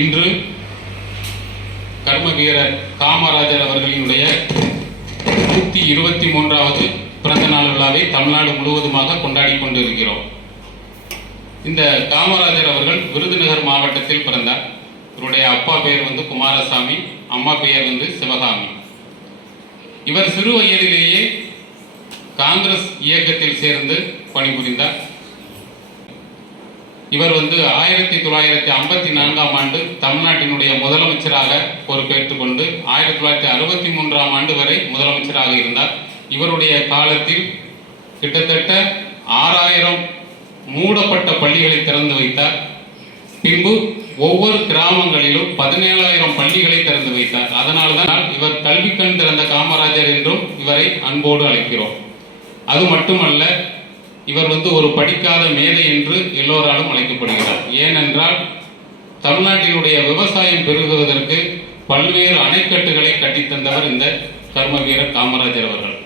இன்று கர்ம வீரர் காமராஜர் அவர்களினுடைய 123வது பிறந்த நாள் விழாவை தமிழ்நாடு முழுவதுமாக கொண்டாடி கொண்டிருக்கிறோம். இந்த காமராஜர் அவர்கள் விருதுநகர் மாவட்டத்தில் பிறந்தார். இவருடைய அப்பா பெயர் குமாரசாமி, அம்மா பெயர் சிவகாமி. இவர் சிறு வயதிலேயே காங்கிரஸ் இயக்கத்தில் சேர்ந்து பணிபுரிந்தார். இவர் 1954ஆம் ஆண்டு தமிழ்நாட்டினுடைய முதலமைச்சராக பொறுப்பேற்றுக் கொண்டு 1963ஆம் ஆண்டு வரை முதலமைச்சராக இருந்தார். இவருடைய காலத்தில் கிட்டத்தட்ட 6000 மூடப்பட்ட பள்ளிகளை திறந்து வைத்தார். பின்பு ஒவ்வொரு கிராமங்களிலும் 17,000 பள்ளிகளை திறந்து வைத்தார். அதனால்தான் இவர் கல்வி கண் திறந்த காமராஜர் என்றும் இவரை அன்போடு அழைக்கிறோம். அது மட்டுமல்ல, இவர் ஒரு படிக்காத மேதை என்று எல்லோராலும் அழைக்கப்படுகிறார். ஏனென்றால் தமிழ்நாட்டினுடைய விவசாயம் பெருகுவதற்கு பல்வேறு அணைக்கட்டுகளை கட்டித்தந்தவர் இந்த கர்ம வீரர் காமராஜர் அவர்கள்.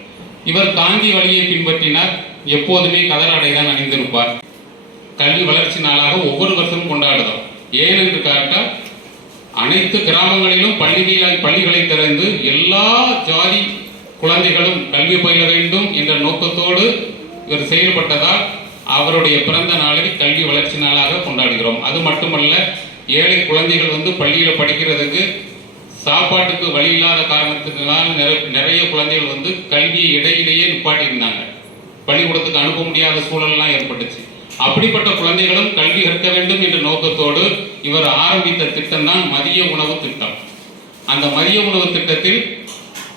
இவர் காந்தி வழியை பின்பற்றினார். எப்போதுமே கதராடை தான் அணிந்திருப்பார். கல்வி வளர்ச்சி நாளாக ஒவ்வொரு வருஷமும் கொண்டாடுதோம். ஏனென்று கேட்டால் அனைத்து கிராமங்களிலும் பள்ளிகளை திறந்து எல்லா ஜாதி குழந்தைகளும் கல்வி பயில வேண்டும் என்ற நோக்கத்தோடு இவர் செயல்பட்டதால் அவருடைய பிறந்த நாளை கல்வி வளர்ச்சி நாளாக கொண்டாடுகிறோம். அது மட்டுமல்ல, ஏழை குழந்தைகள் பள்ளியில் படிக்கிறதுக்கு சாப்பாட்டுக்கு வழி இல்லாத காரணத்தினால் நிறைய குழந்தைகள் கல்வியை இடையிலேயே நிப்பாட்டியிருந்தாங்க. பள்ளிக்கூடத்துக்கு அனுப்ப முடியாத சூழல்லாம் ஏற்பட்டுச்சு. அப்படிப்பட்ட குழந்தைகளும் கல்வி கற்க வேண்டும் என்ற நோக்கத்தோடு இவர் ஆரம்பித்த திட்டம் தான் மதிய உணவு திட்டம். அந்த மதிய உணவு திட்டத்தில்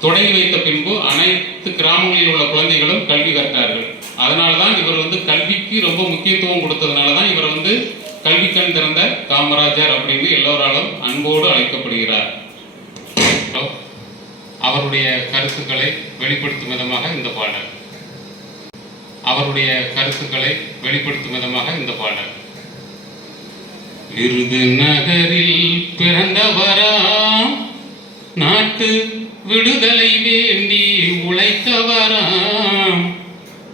தொடங்கி வைத்த பின்பு அனைத்து கிராமங்களில் உள்ள குழந்தைகளும் கல்வி கற்றார்கள். அதனால்தான் இவர் கல்விக்கு ரொம்ப முக்கியத்துவம் கொடுத்ததுனால தான் இவர் கல்வி கண் திறந்த காமராஜர் அப்படின்னு எல்லோராலும் அன்போடு அழைக்கப்படுகிறார். அவருடைய கருத்துக்களை வெளிப்படுத்தும் விதமாக இந்த பாடல். விருதுநகரில் பிறந்தவராம், நாட்டு விடுதலை வேண்டி உழைத்தவராம்,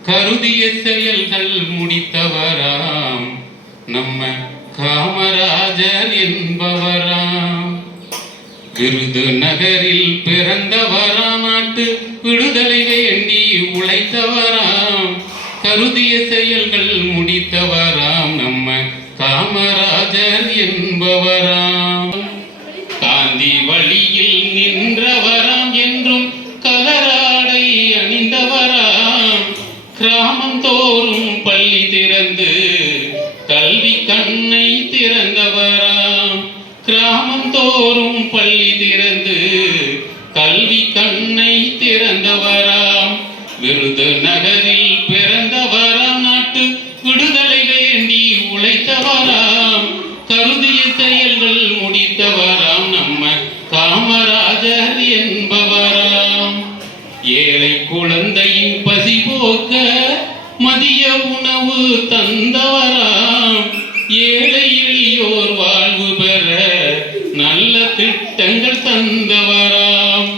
கருதிய செயல்கள் முடித்தவராம், நம்ம காமராஜர் என்பவராம். விருதுநகரில் பிறந்தவராம், நாட்டு விடுதலை வேண்டி உழைத்தவராம், கருதிய செயல்கள் முடித்தவராம், நம்ம காமராஜர் என்பவராம். காந்தி வழியில் நின்றவராம், என்றும் கதராடை அணிந்தவராம், கிராமம் தோறும் பள்ளி திறந்து கல்வி கண்ணை திறந்தவராம், கிராமம் தோறும் பள்ளி திறந்து கல்வி கண்ணை திறந்தவராம். விருதுநகரில் பிறந்தவராம், நாட்டு விடுதலை வேண்டி உழைத்தவராம், கருதிய செயல்கள் முடித்தவராம், நம்ம காமராஜர் என்பவராம். ஏழை குழந்தையின் பசி போக்க மதிய உணவு தந்தவராம், ஏழை எளியோர் வாழ்வு பெற நல்ல திட்டங்கள் தந்தவராம்,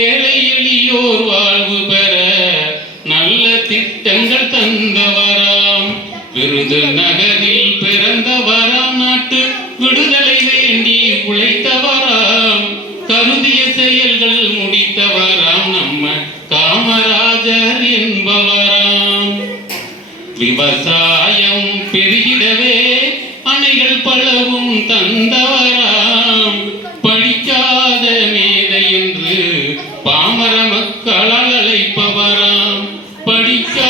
ஏழை எளியோர் வாழ்வு பெற நல்ல திட்டங்கள் தந்தவராம். விருதுநகரில் பிறந்தவராம், நாட்டு விடுதலை வேண்டி உழைத்தவராம், கருதிய செயல்கள் முடித்தவராம், நம்ம காமராஜர் என்பவராம். விவசாயம் பெருகிடவே அணைகள் பலவும் தந்தவராம், படிக்காத மேதை என்று பாமர மக்களால் அழைப்பவராம், படிக்காத